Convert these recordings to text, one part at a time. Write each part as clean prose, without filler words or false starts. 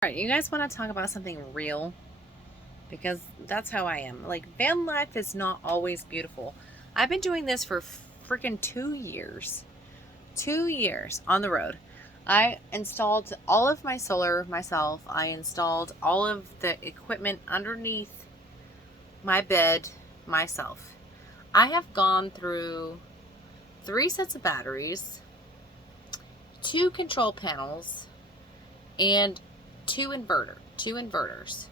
All right, you guys want to talk about something real? Because that's how I am. Like, van life is not always beautiful. I've been doing this for freaking 2 years. 2 years on the road. I installed all of my solar myself. I installed all of the equipment underneath my bed myself. I have gone through 3 sets of batteries, 2 control panels, and two inverters.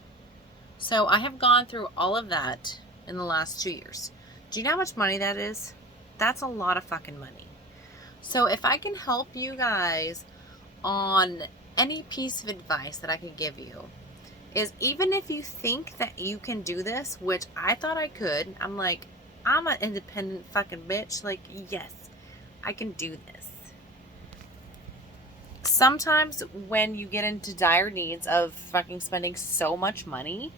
So I have gone through all of that in the last 2 years. Do you know how much money that is? That's a lot of fucking money. So if I can help you guys on any piece of advice that I can give you, is even if you think that you can do this, which I thought I could, I'm like, I'm an independent fucking bitch. Like, yes, I can do this. Sometimes when you get into dire needs of fucking spending so much money,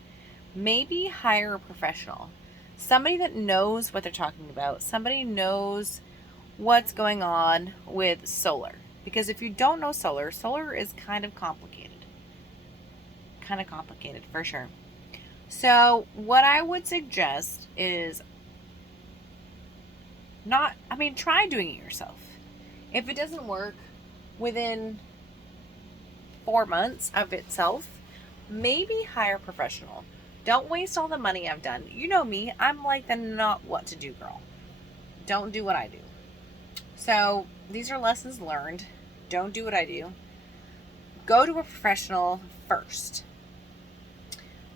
maybe hire a professional. Somebody that knows what they're talking about. Somebody knows what's going on with solar. Because if you don't know solar, solar is kind of complicated. Kind of complicated for sure. So, what I would suggest is try doing it yourself. If it doesn't work within 4 months of itself, maybe hire a professional. Don't waste all the money I've done. You know me, I'm like the not what to do girl. Don't do what I do. So these are lessons learned. Don't do what I do. Go to a professional first.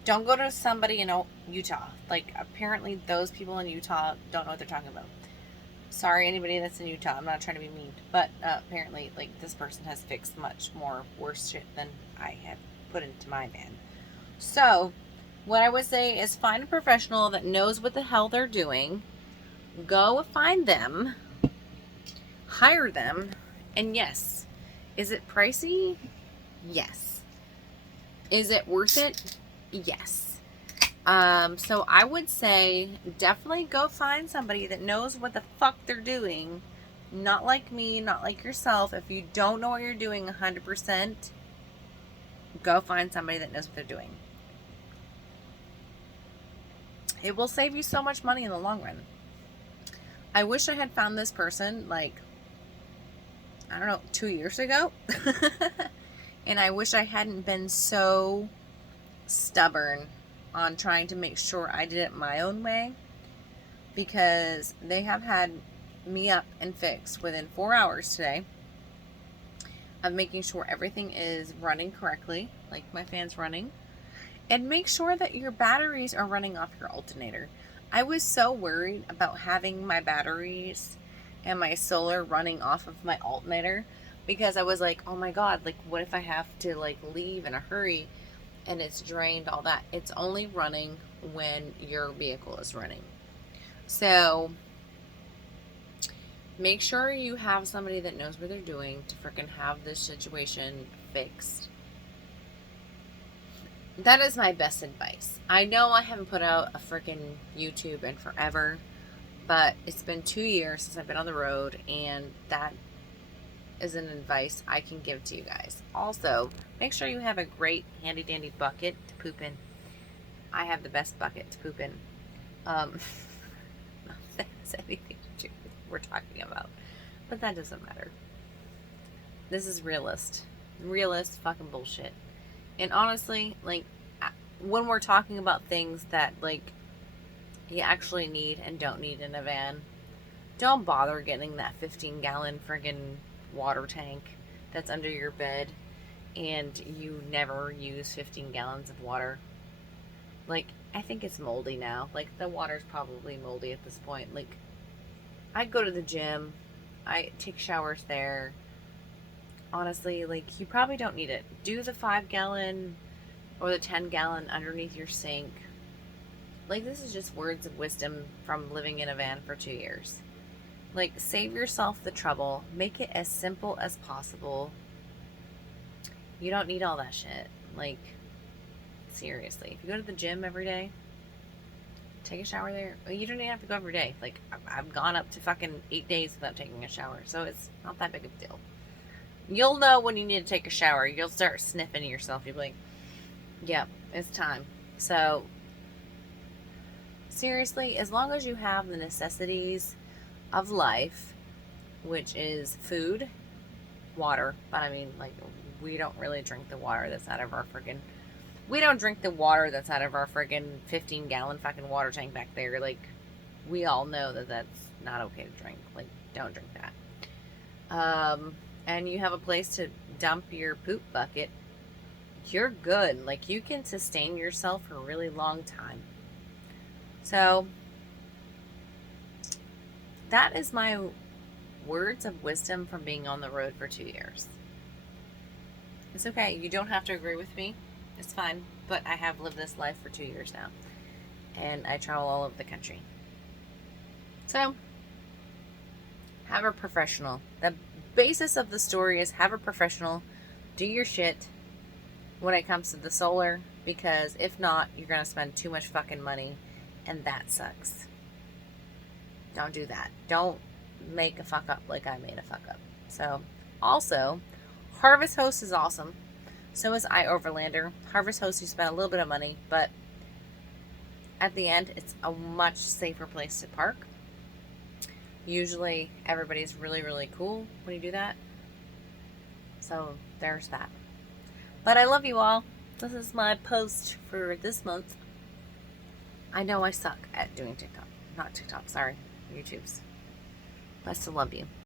Don't go to somebody in Utah. Like, apparently those people in Utah don't know what they're talking about. Sorry, anybody that's in Utah. I'm not trying to be mean. But apparently, like, this person has fixed much more worse shit than I have put into my van. So, what I would say is find a professional that knows what the hell they're doing. Go find them. Hire them. And yes, is it pricey? Yes. Is it worth it? Yes. So I would say definitely go find somebody that knows what the fuck they're doing. Not like me, not like yourself. If you don't know what you're doing 100%, go find somebody that knows what they're doing. It will save you so much money in the long run. I wish I had found this person, like, I don't know, 2 years ago. And I wish I hadn't been so stubborn on trying to make sure I did it my own way, because they have had me up and fixed within 4 hours today of making sure everything is running correctly, like my fan's running, and make sure that your batteries are running off your alternator. I was so worried about having my batteries and my solar running off of my alternator, because I was like, oh my god, like, what if I have to, like, leave in a hurry and it's drained, all that. It's only running when your vehicle is running. So make sure you have somebody that knows what they're doing to freaking have this situation fixed. That is my best advice. I know I haven't put out a freaking YouTube in forever, but it's been 2 years since I've been on the road, and that is an advice I can give to you guys. Also, make sure you have a great handy dandy bucket to poop in. I have the best bucket to poop in. Not that has anything to do with what we're talking about, but that doesn't matter. This is realist fucking bullshit. And honestly, like, when we're talking about things that, like, you actually need and don't need in a van, don't bother getting that 15-gallon friggin' water tank that's under your bed and you never use 15 gallons of water. Like, I think it's moldy now. Like, the water's probably moldy at this point. Like, I go to the gym, I take showers there. Honestly, like, you probably don't need it. Do the 5-gallon or the 10-gallon underneath your sink. Like, this is just words of wisdom from living in a van for 2 years. Like, save yourself the trouble. Make it as simple as possible. You don't need all that shit. Like, seriously. If you go to the gym every day, take a shower there. Well, you don't even have to go every day. Like, I've gone up to fucking 8 days without taking a shower. So it's not that big of a deal. You'll know when you need to take a shower. You'll start sniffing yourself. You'll be like, yep, it's time. So, seriously, as long as you have the necessities of life, which is food, water, but I mean, like, we don't really drink the water that's out of our friggin' we don't drink the water that's out of our friggin' 15-gallon fucking water tank back there. Like, we all know that that's not okay to drink. Like, don't drink that. And you have a place to dump your poop bucket, you're good. Like, you can sustain yourself for a really long time. So, that is my words of wisdom from being on the road for 2 years. It's okay. You don't have to agree with me. It's fine. But I have lived this life for 2 years now. And I travel all over the country. So, have a professional. The basis of the story is have a professional do your shit when it comes to the solar, because if not, you're going to spend too much fucking money, and that sucks. Don't do that. Don't make a fuck up like I made a fuck up. So, also, Harvest Host is awesome. So is iOverlander. Harvest Host, you spend a little bit of money, but at the end, it's a much safer place to park. Usually, everybody's really, really cool when you do that. So, there's that. But I love you all. This is my post for this month. I know I suck at doing TikTok. Not TikTok, sorry. YouTube's. But I still love you.